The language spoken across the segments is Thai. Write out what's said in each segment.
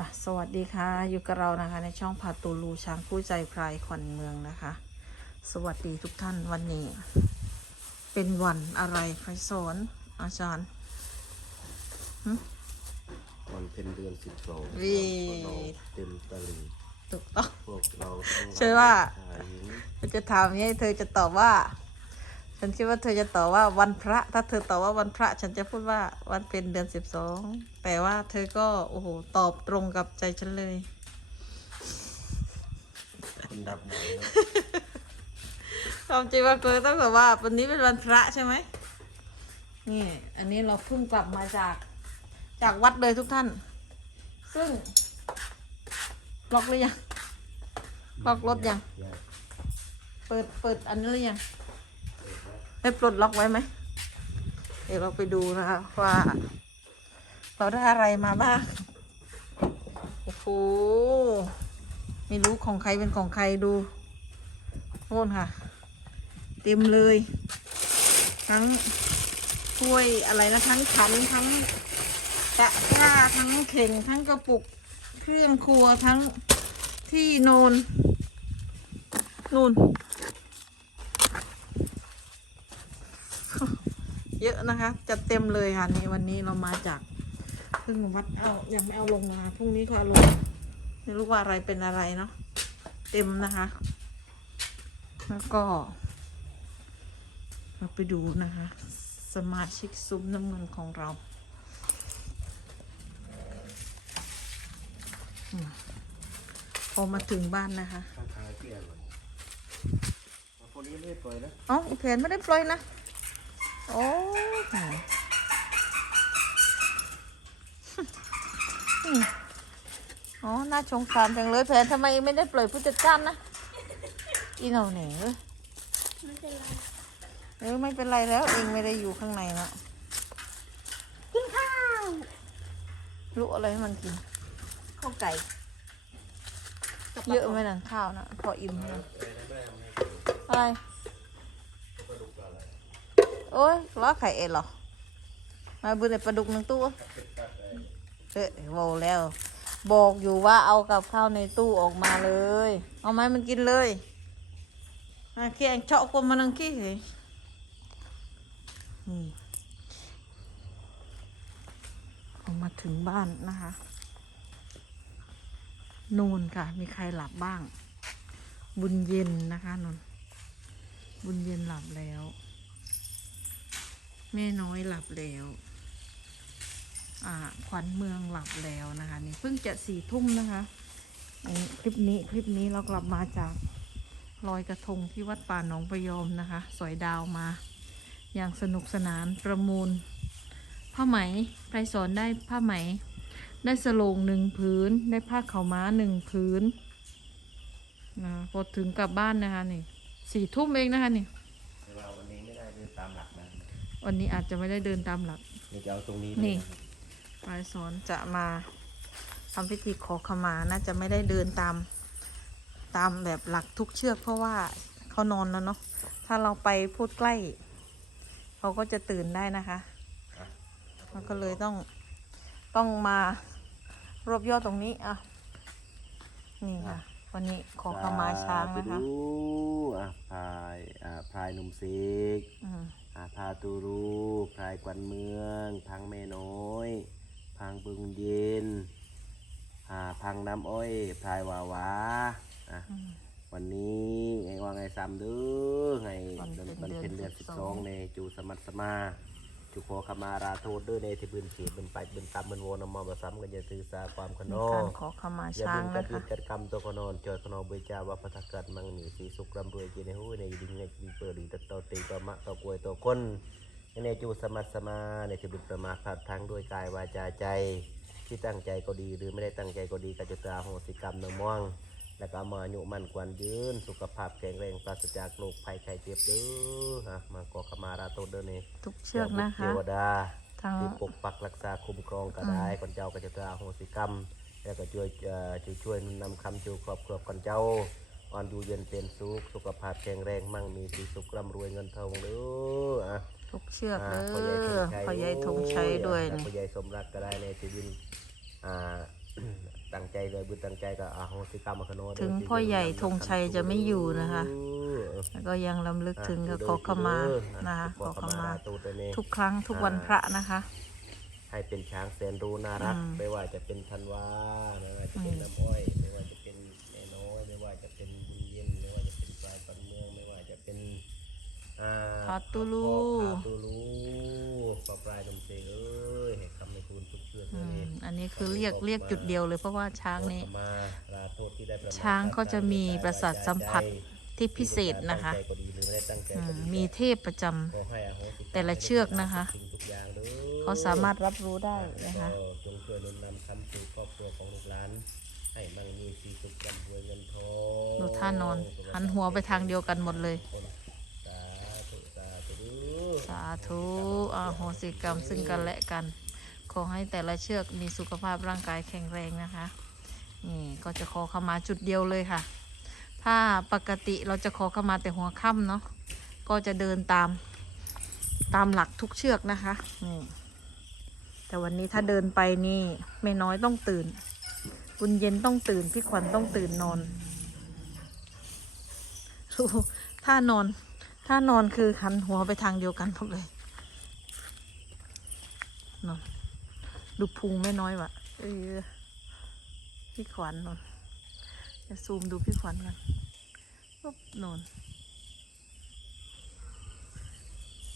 ค่ะสวัสดีค่ะ อยู่กับเรานะคะ ในช่องพาตูลูช้างผู้ใจพรายขวัญเมืองนะคะ สวัสดีทุกท่านวันนี้ เป็นวันอะไรใครสอนอาจารย์วันเพ็ญเดือนสิบสองวีเราเต็มตลิ่งถูกต้องพวกเราทั้งหลยเชื่อว่าชายหญิงเธอจะถามนี้เธอจะตอบว่า ฉันคิดว่าเธอจะตอบว่าวันพระ ถ้าเธอตอบว่าวันพระ ฉันจะพูดว่าวันเป็นเดือนสิบสอง แต่ว่าเธอก็โอ้โหตอบตรงกับใจฉันเลย คนดับหมดแล้วความจริงว่าเธอต้องแบบว่าวันนี้เป็นวันพระใช่ไหม นี่ อันนี้เราเพิ่งกลับมาจาก จากวัดเลยทุกท่าน ซึ่งล็อกหรือยังล็อกรถยังยากเปิดเปิดอันนี้หรือยัง ได้ปลดล็อกไว้ไหม เดี๋ยวเราไปดูนะคะว่า เราได้อะไรมาบ้าง โอ้โห ไม่รู้ของใครเป็นของใครดูโน่นค่ะ เต็มเลย ทั้งถ้วยอะไรนะ ทั้งขันทั้งตะกร้าทั้งเข่งทั้งกระปุกเครื่องครัวทั้งที่โนนนู่น เยอะนะคะจัดเต็มเลยค่ะนี่วันนี้เรามาจากเพิ่งวัดเอายังไม่เอาลงนะคะพรุ่งนี้ก็เอาลงไม่รู้ว่าอะไรเป็นอะไรเนาะเต็มนะคะ แล้วก็ เราไปดูนะคะ สมาชิกซุ้มน้ำเงินของเราอืมพอมาถึงบ้านนะคะข้างทางเกลี้ยงเลยเอาคนนี้ไม่ได้ปล่อยนะเอ๋ออีแผนไม่ได้ปล่อยนะ โอ้ยอืมอ๋อ น่าชงสารจังเลยแผนทำไมไม่ได้ปล่อยผู้จัดการนะ อีเหนาเหน่เอ้ยไม่เป็นไร เออ ไม่เป็นไรแล้ว เองไม่ได้อยู่ข้างในนะกินข้าวรู้อะไรให้มันกิน ข้าวไก่ เยอะไหมนังข้าวนะ พออิ่มนะอะไร โอ้ยล้อไข่เอ็ดเหรอมาบุญในปลาดุกหนึ่งตู้เฮ้ยบอกแล้ว บอกอยู่ว่าเอากับข้าวในตู้ออกมาเลย เอาไหมมันกินเลยอะเคียงเชาะกลมมานังขี้เหยนี่เอามาถึงบ้านนะคะ นูนค่ะ มีใครหลับบ้าง บุญเย็นนะคะนนบุญเย็นหลับแล้ว แม่น้อยหลับแล้วขวัญเมืองหลับแล้วนะคะนี่เพิ่งจะสี่ทุ่มนะคะอันนี้คลิปนี้คลิปนี้เรากลับมาจากลอยกระทงที่วัดป่าหนองประยอมนะคะ สอยดาวมา อย่างสนุกสนานประมูลผ้าไหมใครสอนได้ผ้าไหม ได้สโลงหนึ่งผืนได้ผ้าเขาม้าหนึ่งผืนนะพอถึงกลับบ้านนะคะนี่สี่ทุ่มเองนะคะนี่ วันนี้อาจจะไม่ได้เดินตามหลัก เดี๋ยวจะเอาตรงนี้นี่เลยะปลายสอนจะมาทำพิธีขอขมาน่าจะไม่ได้เดินตามตามแบบหลักทุกเชือก เพราะว่าเขานอนแล้วเนาะถ้าเราไปพูดใกล้ เขาก็จะตื่นได้นะคะเราก็เลยต้องต้องมารวบยอดตรงนี้อะนี่ค่ะ วันนี้ขอขมาช้างนะคะสธุอะพายอ่าพายหนุ่มเสกอืมอาพาตูรูพายกวันเมือง พังแม่น้อยพังบึงเย็นอ่าพังน้ำอ้อยพายวาวาอะอืมวันนี้ไงว่าไงซ้ำเด้อไงวันเดือนเป็นวันเพ็ญเดืเดืออนนสิสิบบสสอองงในจูสมัตสมา จุขอขมาราโทษเด้อในที่บืนเขียบืนไปบืนตามบืนโวนำมาบซ้ำกันจะถือสาความขนอการขอขมาอย่าช้างเบิ่งกันะดวิคะ ดกัดกรรมตัวขนอนจอยขนอบุญจาว่าพัทธกัดมังมีสีสุขรำรวยเจในหูในดินในดินเปิดดีตัดต่อตีต่อมะต่อกวยต่อคนในจูสมัตสมาในที่บุญประมาทพลาดทางด้วยกายวาจาใจ ที่ตั้งใจก็ดีหรือไม่ได้ตั้งใจก็ดีก็จะตราโหสิกรรมนม่วง แล้วก็เอามาอายุมันกวนยืน สุขภาพแข็งแรงปราศจากโรคภัยไข้เจ็บเด้อฮะมาขอขมาราโตเด้อนี่ทุกเชือกนะคะ เทวดาทั้งที่ปกปักรักษาคุ้มครองก็ได้คนเจ้าก็จะตราโหสิกรรม แล้วก็ช่วยเอ่อช่วยช่วยนำคำจูครอบครัวคนเจ้าอ่อนอยู่เย็นเป็นสุขสุขภาพแข็งแรงมั่งมีสีสุขร่ำรวยเงินทองเด้ออะทุกเชือกอ่าเด้อพ่อใหญ่ธงชัยด้วยอะนี่พ่อใหญ่สมรักก็ได้ในที่ดินอ่า ตั้งใจเลยบุญตั้งใจก็อาโหสิกรรมมาขโนถึงพ่อใหญ่ธงชัยจะไม่อยู่นะคะ แล้วก็ยังลำลึกถึงกับขอขมานะคะขอขมาตูตัวนี้ทุกครั้งทุกวันพระนะคะ ให้เป็นช้างแสนรู้น่ารักอืมไม่ว่าจะเป็นธันวาไม่ว่าจะเป็นน้ำอ้อยไม่ว่าจะเป็นแม่น้อยไม่ว่าจะเป็นบุญเย็นไม่ว่าจะเป็นปลายปันเมืองไม่ว่าจะเป็นอ่าพาตูลูพาตูลูปลาปลายนมเสยเอ้ย ออืเลยมอันนี้คือเรียกเรียกจุดเดียวเลยเพราะว่าช้างนี่ขอขมาลาโทษที่ได้ประมทช้างก็จะมีประสาทสัมผัสที่พิเศษนะคะตั้งใจก็ดีหรือไม่ได้ตั้งใจอืก็มดีมีเทพประจำขอให้อโหสิกรรมแต่ละเชือกนะคะสิ่งทุกอย่างเด้อเขาสามารถรับรู้ได้นะคะก็จงช่วยหนุนนำคำสู่ครอบครัวของลูกหลานให้มั่งมีสีสุขร่ำรวยเงินทองดูท่านอน หันหัวไปทางเดียวกันหมดเลย สาธุสาธุสาธุอาโหสิกรรมซึ่งกันและกัน ขอให้แต่ละเชือกมีสุขภาพร่างกายแข็งแรงนะคะ นี่ก็จะขอขมาจุดเดียวเลยค่ะ ถ้าปกติเราจะขอขมาแต่หัวค่ำเนาะก็จะเดินตามตามหลักทุกเชือกนะคะนี่แต่วันนี้ถ้าเดินไปนี่ไม่น้อยต้องตื่น บุญเย็นต้องตื่น พี่ขวัญต้องตื่นนอนถ้านอน ถ้านอนคือหันหัวไปทางเดียวกันหมดเลยนอน ดูพุงไม่น้อยวะเออพี่ขวัญนอนจะซูมดูพี่ขวัญกันปุ๊บนอน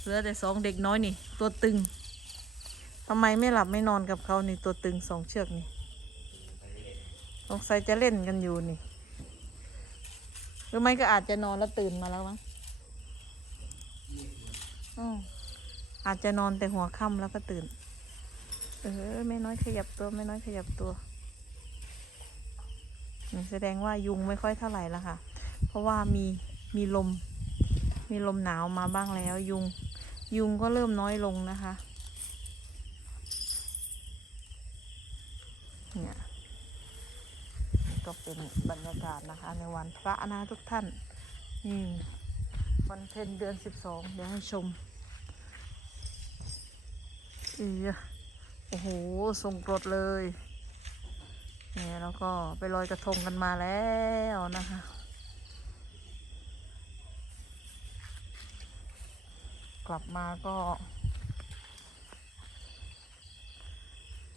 เหลือแต่สองเด็กน้อยนี่ ตัวตึงทำไมไม่หลับไม่นอนกับเขานี่ตัวตึงสองเชือกนี่สงสัยจะเล่นกันอยู่นี่ หรือไม่ก็อาจจะนอนแล้วตื่นมาแล้วมั้งอืมอาจจะนอนแต่หัวค่ำแล้วก็ตื่น เออแม่น้อยขยับตัวแม่น้อยขยับตัวแสดงว่ายุงไม่ค่อยเท่าไหร่ละค่ะ เพราะว่ามีมีลม มีลมหนาวมาบ้างแล้ว ยุง ยุงก็เริ่มน้อยลงนะคะเนี่ยก็เป็นบรรยากาศนะคะ ในวันพระนะทุกท่านนี่วันเพ็ญเดือนสิบสองเดี๋ยวให้ชมอี โอ้โหทรงกรดเลยเนี่ยแล้วก็ไปลอยกระทงกันมาแล้วนะคะ กลับมาก็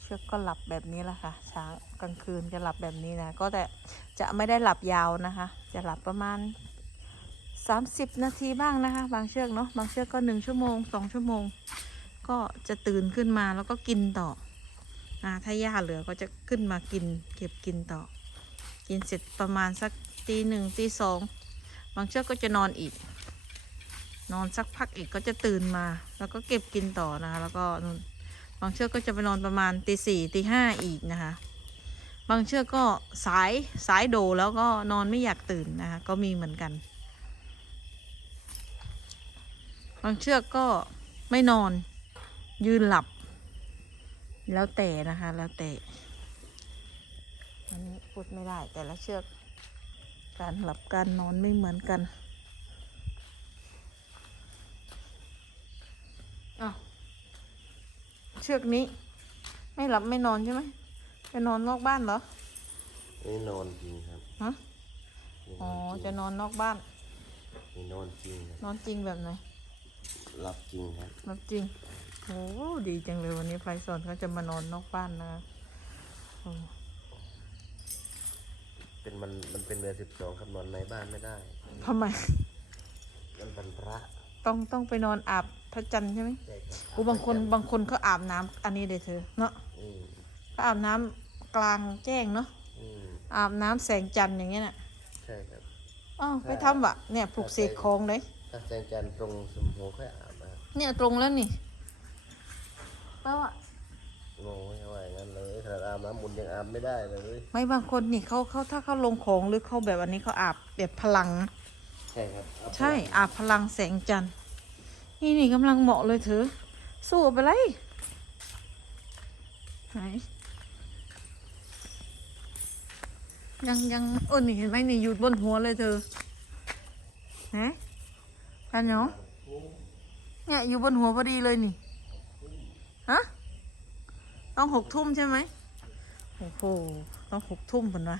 เชือกก็หลับแบบนี้แหละค่ะ ช้างกลางคืนจะหลับแบบนี้นะ ก็แต่จะไม่ได้หลับยาวนะคะ จะหลับประมาณสามสิบนาทีบ้างนะคะ บางเชือกเนาะ บางเชือกก็หนึ่งชั่วโมงสองชั่วโมง ก็จะตื่นขึ้นมาแล้วก็กินต่ออ่าถ้าหญ้าเหลือก็จะขึ้นมากิน เก็บกินต่อ กินเสร็จประมาณสักตีหนึ่งตีสองบางเชือกก็จะนอนอีก นอนสักพักอีกก็จะตื่นมา แล้วก็เก็บกินต่อนะคะ แล้วก็บางเชือกก็จะไปนอนประมาณตีสี่ตีห้าอีกนะคะ บางเชือกก็สายสายโดแล้วก็นอนไม่อยากตื่นนะคะ ก็มีเหมือนกัน บางเชือกก็ไม่นอน ยืนหลับ แล้วแต่นะคะ แล้วแต่ อันนี้พูดไม่ได้ แต่ละเชือก การหลับการนอนไม่เหมือนกันอ้าวเชือกนี้ ไม่หลับไม่นอนใช่ไหมไปนอนนอกบ้านเหรอนี่นอนจริงครับฮะนี่อ๋อนอนจริจะงนอนนอกบ้านนี่นอนจริงครับนอนจริงแบบไหนหลับจริงครับรับจริง โอ้ดีจังเลยวันนี้ไฟสอนเขาจะมานอนนอกบ้านนะโอ้เป็นมันมันเป็นเดือนสิบสองครับนอนในบ้านไม่ได้ ทำไม มันเป็นพระต้องต้องไปนอนอาบพระจันทร์ใช่ไหมใช่ครับกูบางคนบางคนเขาอาบน้ำอันนี้เดี๋ยวเธอเนาะอืมเขาอาบน้ำกลางแจ้งเนาะอืมอาบน้ำแสงจันทร์อย่างเงี้ยน่ะใช่ครับ อ๋อไปทำวะเนี่ยปลุกเสกคลองเลยถ้าแสงจันทร์ตรงสมหัวค่อยอาบนะครับเนี่ยตรงแล้วนี่ แล้วอะโง่ไม่ว่าอย่างนั้นเลยถ้าอาบน้ำมุนยังอาบไม่ได้เลยไม่บางคนนี่เขาเขาถ้าเขาลงของหรือเขาแบบอันนี้เขาอาบแบบพลังนะใช่ครับเอาไปใช่อาบพลังแสงจันทร์นี่นี่กำลังเหมาะเลยเธอสู้ไปเลยไหนยังยังโอ้นี่เห็นไหมนี่อยู่บนหัวเลยเธอฮะกันเนาะเนี่ยอยู่บนหัวพอดีเลยนี่ฮะ ต้องหกทุ่มใช่ไหมโหโอ้โหต้องหกทุ่มผนวะ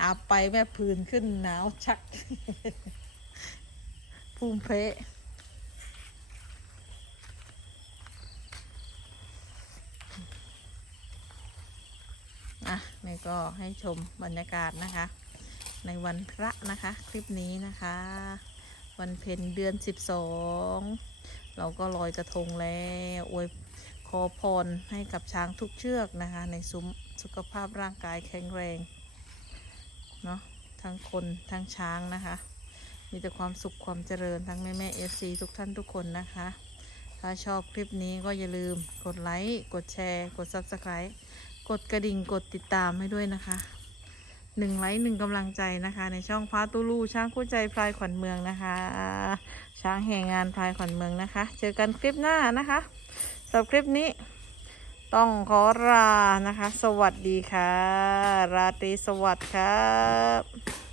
อาไปแม่พื้นขึ้นหนาวชัก ภูมิเพะอะนี่ก็ให้ชมบรรยากาศนะคะ ในวันพระนะคะ คลิปนี้นะคะ วันเพ็ญเดือนสิบสองเราก็ลอยกระทงแล้วอวย ขอพรให้กับช้างทุกเชือกนะคะ ในซุ้มสุขภาพร่างกายแข็งแรงเนาะทั้งคนทั้งช้างนะคะ มีแต่ความสุขความเจริญทั้งแม่แม่เอฟซีทุกท่านทุกคนนะคะ ถ้าชอบคลิปนี้ก็อย่าลืมกดไลค์ กดแชร์ กด Subscribe กดกระดิ่งกดติดตามให้ด้วยนะคะหนึ่งไลค์หนึ่งกำลังใจนะคะ ในช่องพาตูลูช้างคู่ใจพลายขวัญเมืองนะคะ ช้างแห่งงานพลายขวัญเมืองนะคะ เจอกันคลิปหน้านะคะ สำหรับคลิปนี้ ต้องขอลานะคะ สวัสดีค่ะ ราตรีสวัสดิ์ครับ